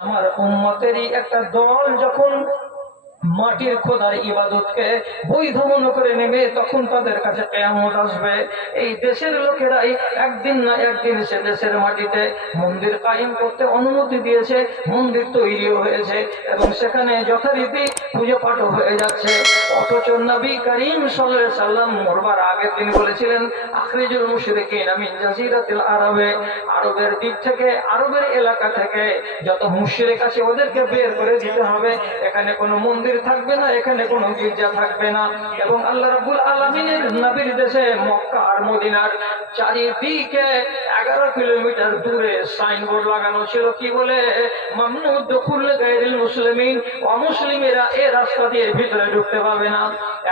আমার উম্মতেরই একটা দল যখন মাটির খোদার ইবাদতকে বৈধ মনে করে নেবে, তখন তাদের কাছে কেয়ামত আসবে। এই দেশের লোকেরাই একদিন না একদিন সে দেশের মাটিতে মন্দির কায়েম করতে অনুমতি দিয়েছে, মন্দির তৈরিও হয়েছে এবং সেখানে যথারীতি পুজো পাঠও হয়ে যাচ্ছে। অথচ নবী করিম আলাইহি সাল্লাম মরবার আগের দিন বলেছিলেন, আখরিজুল মুশরিকিন মিন জাজিরাতিল আরবে। আরবের দিক থেকে, আরবের এলাকা থেকে যত মুশরিক আছে ওদেরকে বের করে দিতে হবে। এখানে কোনো মন্দির থাকবে না, এখানে কোনো গির্জা থাকবে না। এবং আল্লাহ রাবুল আলমিনের নবীর দেশে মক্কা আর মদিনার চারিদিকে এগারো কিলোমিটার দূরে সাইনবোর্ড লাগানো ছিল। কি বলে? মুসলিমিন অমুসলিমেরা এ রাস্তা দিয়ে ভিতরে ঢুকতে পাবে না।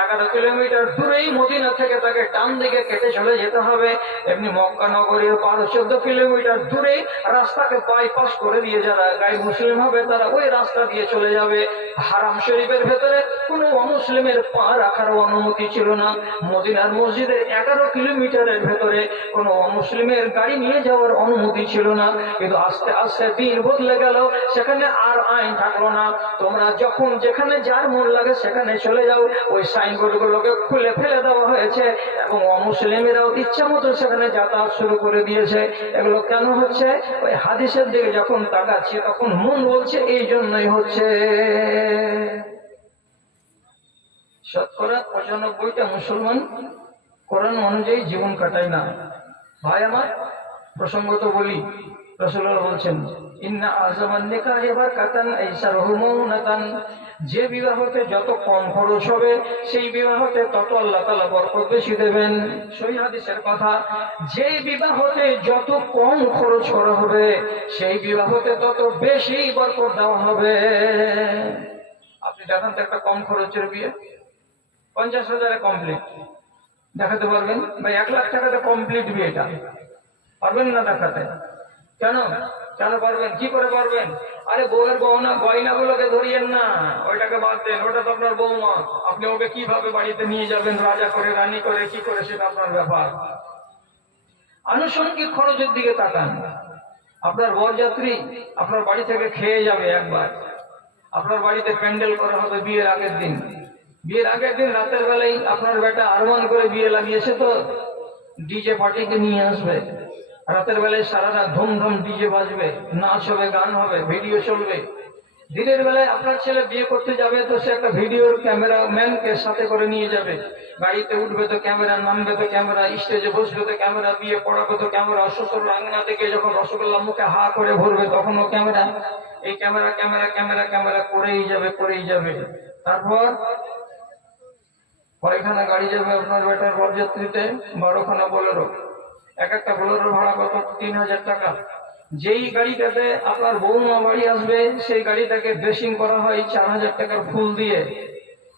এগারো কিলোমিটার দূরেই মদিনা থেকে তাকে ডান দিকে কেটে চলে যেতে হবে। এমনি মক্কা নগরীর বারো চোদ্দ কিলোমিটার দূরে রাস্তাকে বাইপাস করে দিয়ে যারা গাই মুসলিম হবে, তারা ওই রাস্তা দিয়ে চলে যাবে। হারাম শরীফের ভেতরে কোনো অমুসলিমের পা রাখার অনুমতি ছিল না। মদিনার মসজিদের এগারো কিলোমিটারের ভেতরে কোনো অমুসলিমের গাড়ি নিয়ে যাওয়ার অনুমতি ছিল না। কিন্তু আস্তে আস্তে দিন বদলে গেল, সেখানে আর আইন থাকল না। তোমরা যখন যেখানে যার মন লাগে সেখানে চলে যাও। ওই সাইনবোর্ড গুলোকে খুলে ফেলে দেওয়া হয়েছে এবং অমুসলিমেরাও ইচ্ছা মতো সেখানে যাতায়াত শুরু করে দিয়েছে। এগুলো কেন হচ্ছে? ওই হাদিসের দিকে যখন তাকাচ্ছি, তখন মন বলছে এই জন্যই হচ্ছে। শতকরা পঁচানব্বইটা মুসলমান কোরআন অনুযায়ী জীবন কাটায় না। ভাই আমার, প্রসঙ্গত বলি যে বিবাহতে যত কম খরচ হবে, সেই বিবাহতে তত আল্লাহ তালা বরকত বেশি দেবেন। কথা, যেই বিবাহতে যত কম খরচ করা হবে, সেই বিবাহতে তত বেশি বরকত দেওয়া হবে। আপনি দেখান তো একটা কম খরচের বিয়ে? পঞ্চাশ হাজারে কমপ্লিট। দেখাতে পারবেন বা এক লাখ টাকাতে কমপ্লিট বিয়েটা পারবেন না দেখাতে? কেন? কেন পারবেন? কি করে পারবেন? আরে বউয়ের গহনা গয়না গুলোকে ধরিয়েন না। ওইটাকে বাদ দেন, ওটা তো আপনার বৌমা আপনি ওকে কীভাবে বাড়িতে নিয়ে যাবেন? রাজা করে, রানী করে, কি করে সেটা আপনার ব্যাপার। আনুষঙ্গিক খরচের দিকে তাকান। আপনার বরযাত্রী আপনার বাড়ি থেকে খেয়ে যাবে একবার। আপনার বাড়িতে প্যান্ডেল করা হবে বিয়ের আগের দিন। বিয়ের আগের দিন রাতের বেলায় আপনার বেটা আরমান করে বিয়ে লাগিয়েছে তো ডিজে পার্টিকে নিয়ে আসবে। রাতের বেলায় সারা রাত ধুমধাম ডিজে বাজবে, নাচ হবে, গান হবে, ভিডিও চলবে। দিনের বেলায় আপনার ছেলে বিয়ে করতে যাবে তো সে একটা ভিডিওর ক্যামেরা ম্যানকে সাথে করে নিয়ে যাবে। গাড়িতে উঠবে তো ক্যামেরা, নামবে তো ক্যামেরা, স্টেজে বসবে তো ক্যামেরা, বিয়ে পড়াবে তো ক্যামেরা, শ্বশুর রাঙ্গনা থেকে যখন রসগোল্লা মুখে হা করে ভরবে তখনও ক্যামেরা, এই ক্যামেরা ক্যামেরা ক্যামেরা ক্যামেরা করেই যাবে করেই যাবে। তারপর কয়খানা গাড়ি যাবে আপনার বেটার বরযাত্রীতে বারোখানা বোলেরো। এক একটা বোলেরো ভাড়া কত? তিন হাজার টাকা। যেই গাড়িটাতে আপনার বৌমা বাড়ি আসবে, সেই গাড়িটাকে ড্রেসিং করা হয় চার হাজার টাকার ফুল দিয়ে।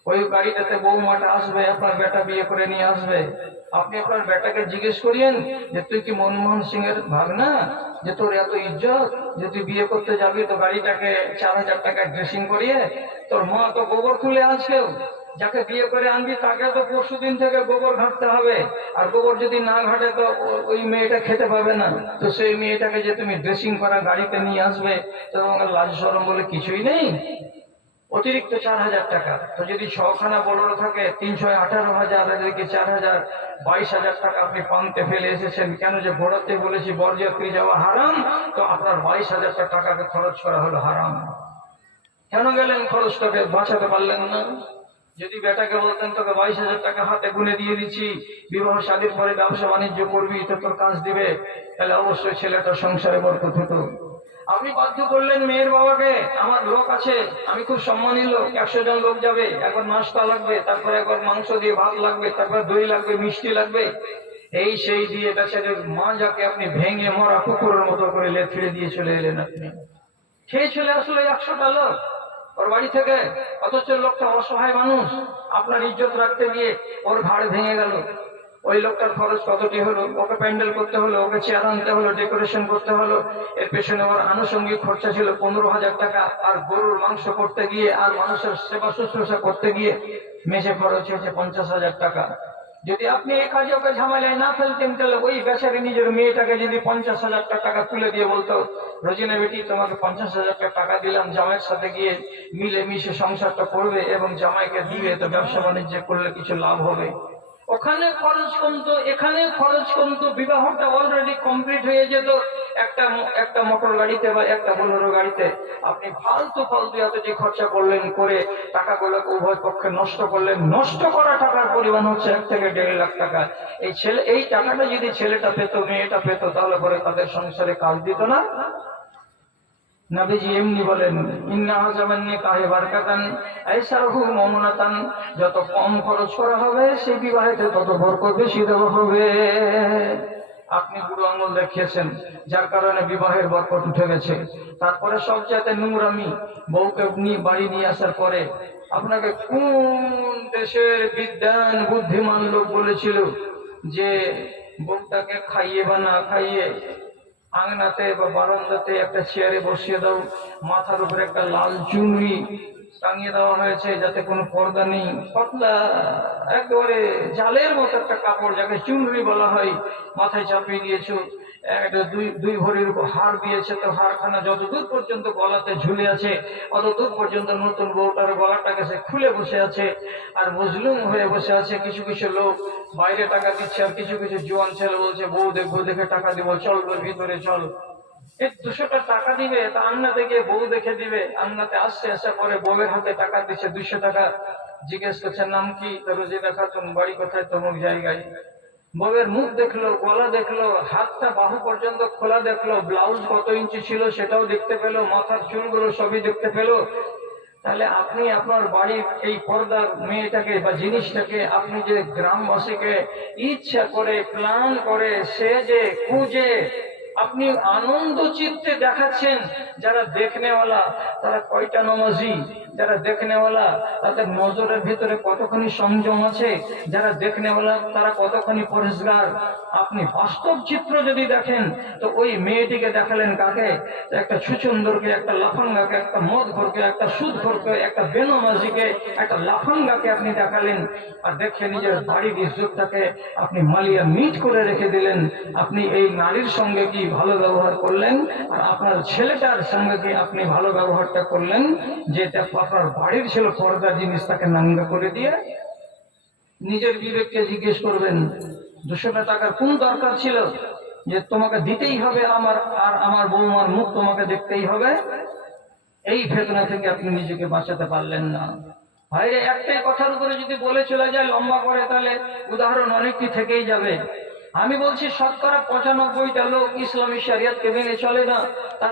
ওই গাড়িটাতে বৌমাটা আসবে, আপনার বেটা বিয়ে করে নিয়ে আসবে। আপনি আপনার বেটাকে জিজ্ঞেস করিয়েন যে, তুই কি মনমোহন সিং এর ভাগ না যে তোর এত ইজ্জত? যে তুই বিয়ে করতে যাবি তো গাড়িটাকে চার হাজার টাকা ড্রেসিং করিয়ে? তোর মা তো গোবর খুলে আছেও যাকে বিয়ে করে আনবি, তাকে তো পরশু দিন থেকে গোবর ঘাটতে হবে। আর গোবর যদি না ঘাটে, তো ওই মেয়েটা খেতে পাবে না। তো সেই মেয়েটাকে যে তুমি ড্রেসিং করা গাড়িতে নিয়ে আসবে, তো তোমার লাজ সরম বলে কিছুই নেই। অতিরিক্ত চার হাজার টাকা। তো যদি ছখানা বড় থাকে, তিনশো আঠারো হাজার এদিকে চার হাজার, বাইশ হাজার টাকা আপনি পান্তে ফেলে এসেছেন, কেন যে বড়তে বলেছি, বরযাত্রী যাওয়া হারাম, তো আপনার বাইশ হাজার টাকাকে খরচ করা হলো হারাম। কেন গেলেন খরচটাকে বাঁচাতে পারলেন না? যদি বেটাকে বলতেন, তোকে বাইশ হাজার টাকা হাতে গুনে দিয়ে দিচ্ছি, বিবাহ শাদীর পরে ব্যবসা বাণিজ্য করবি, তো তোর কাজ দিবে। তাহলে অবশ্যই ছেলেটার সংসারে বরকত হতো। আপনি বাধ্য করলেন মেয়ের বাবাকে। আমার লোক আছে, আমি খুব সম্মানী লোক, একশো জন লোক যাবে, একবার নাস্তা লাগবে, তারপরে একবার মাংস দিয়ে ভাত লাগবে, তারপরে দই লাগবে, মিষ্টি লাগবে। এই সেই দিয়ে বেচারে মা যাকে আপনি ভেঙে মরা কুকুরের মতো করে লেথড়ে দিয়ে চলে এলেন আপনি। সেই চলে আসলো একশোটা লোক। ওর বাড়ি থেকে অথচ লোকটা অসহায় মানুষ, আপনার ইজ্জত রাখতে গিয়ে ওর ভাড় ভেঙে গেল। ওই লোকটার খরচ কতটি হলো? ওকে প্যান্ডেল করতে হলো, ওকে চেয়ার আনতে হলো, ডেকোরেশন করতে হলো। এর পেছনে ওর আনুষঙ্গিক খরচা ছিল পনেরো হাজার টাকা। আর গরুর মাংস করতে গিয়ে আর মানুষের সেবা শুশ্রূষা করতে গিয়ে মেঝে খরচ হয়েছে পঞ্চাশ হাজার টাকা। যদি আপনি এই কাজে ওকে ঝামেলায় না ফেলতেন, তাহলে ওই বেচারে নিজের মেয়েটাকে যদি পঞ্চাশ হাজার টাকা তুলে দিয়ে বলতো, রোজিনা বেটি, তোমাকে পঞ্চাশ হাজার টাকা দিলাম, জামাইয়ের সাথে গিয়ে মিলে মিশে সংসারটা করবে এবং জামাইকে দিবে তো ব্যবসা বাণিজ্য করলে কিছু লাভ হবে। ওখানে খরচ কমতো, এখানে খরচ কমতো, বিবাহটা অলরেডি কমপ্লিট হয়ে যেত। একটা একটা মোটর গাড়িতে বা একটা বোলেরো গাড়িতে আপনি ফালতু ফালতু এত যে খরচা করলেন করে টাকাগুলোকে উভয় পক্ষে নষ্ট করলেন। নষ্ট করা টাকার পরিমাণ হচ্ছে এক থেকে দেড় লাখ টাকা। এই ছেলে, এই টাকাটা যদি ছেলেটা পেত, মেয়েটা পেত, তাহলে পরে তাদের সংসারে কাজ দিত না? নবীজি এমনি বলেন যত কম খরচ করা হবে, সেই বিবাহেতে তত বরকত বেশি দেওয়া হবে। আপনি বুড়ো আঙুল দেখিয়েছেন, যার কারণে বিবাহের বরকত উঠে গেছে। তারপরে সব নুর নোংরামি বউকে নিয়ে বাড়ি নিয়ে আসার পরে আপনাকে কোন দেশের বিদ্যান বুদ্ধিমান লোক বলেছিল যে বউটাকে খাইয়ে বা না খাইয়ে আংনাতে বা বারান্দাতে একটা চেয়ারে বসিয়ে দাও। মাথার উপরে একটা লাল চুনরি টাঙিয়ে দেওয়া হয়েছে যাতে কোনো পর্দা নেই। পাতলা, একেবারে জালের মতো একটা কাপড় যাকে চুনরি বলা হয়, মাথায় চাপিয়ে দিয়েছ। দুই দিয়েছে, তো পর্যন্ত গলাতে ঝুলে আছে পর্যন্ত নতুন বউটার খুলে বসে আছে, আর মজলুম হয়ে বসে আছে। কিছু কিছু লোক বাইরে টাকা দিচ্ছে, আর কিছু কিছু জোয়ান ছেলে বলছে, বউ দেখব দেখে টাকা দিব, চল তোর ভিতরে, চল। দুশোটা টাকা দিবে, তা আন্নাতে গিয়ে বউ দেখে দিবে। আন্নাতে আসছে আসার পরে বউয়ের হাতে টাকা দিচ্ছে, দুশো টাকা। জিজ্ঞেস করছে, নাম কি? তো রোজিনা খাতুন, বাড়ি কোথায়? তমুক জায়গায়। বউয়ের মুখ দেখল, গলা দেখল, হাতটা বাহু পর্যন্ত খোলা দেখল ব্লাউজ কত ইঞ্চি ছিল সেটাও দেখতে পেল, মাথার চুলগুলো সবই দেখতে পেল। তাহলে আপনি আপনার বাড়ির এই পর্দার মেয়েটাকে বা জিনিসটাকে, আপনি যে গ্রামবাসীকে ইচ্ছা করে প্ল্যান করে সে যে খুঁজে, আপনি আনন্দ চিত্তে দেখাচ্ছেন যারা দেখনেওয়ালা, তারা কয়টা নমাজি? যারা দেখনেওয়ালা, তাদের নজরের ভিতরে কতখানি সংযম আছে? যারা দেখনেওয়ালা, তারা কতখানি পরিষ্কার আপনি বাস্তব চিত্র যদি দেখেন, তো ওই মেয়েটিকে দেখালেন কাকে? একটা ছুচুন্দরকে একটা লাফাঙ্গাকে, একটা মদ ঘরকে একটা সুদ ঘরকে একটা বেনমাজিকে, একটা লাফাঙ্গাকে আপনি দেখালেন। আর দেখে নিজের বাড়ির ইজ্জতটাকে আপনি মালিয়া মিট করে রেখে দিলেন। আপনি এই নারীর সঙ্গে কি ভালো ব্যবহার করলেন? আর আপনার ছেলেটার সঙ্গে আপনি ভালো ব্যবহারটা করলেন, যেটা আপনার বাড়ির ছিল পর্দা জিনিস তাকে নাঙ্গা করে দিয়ে নিজের বিবেককে জিজ্ঞেস করবেন দুশোটা টাকার কোন দরকার ছিল? যে তোমাকে দিতেই হবে আমার, আর আমার বৌমার মুখ তোমাকে দেখতেই হবে। এই ফেতনা থেকে আপনি নিজেকে বাঁচাতে পারলেন না। ভাইরে একটাই কথার উপরে যদি বলে চলে যায়, লম্বা করে তাহলে উদাহরণ অনেকটি থেকেই যাবে। আমি বলছি, শতকরা পঁচানব্বইটা লোক ইসলামী শরিয়তকে মেনে চলে না।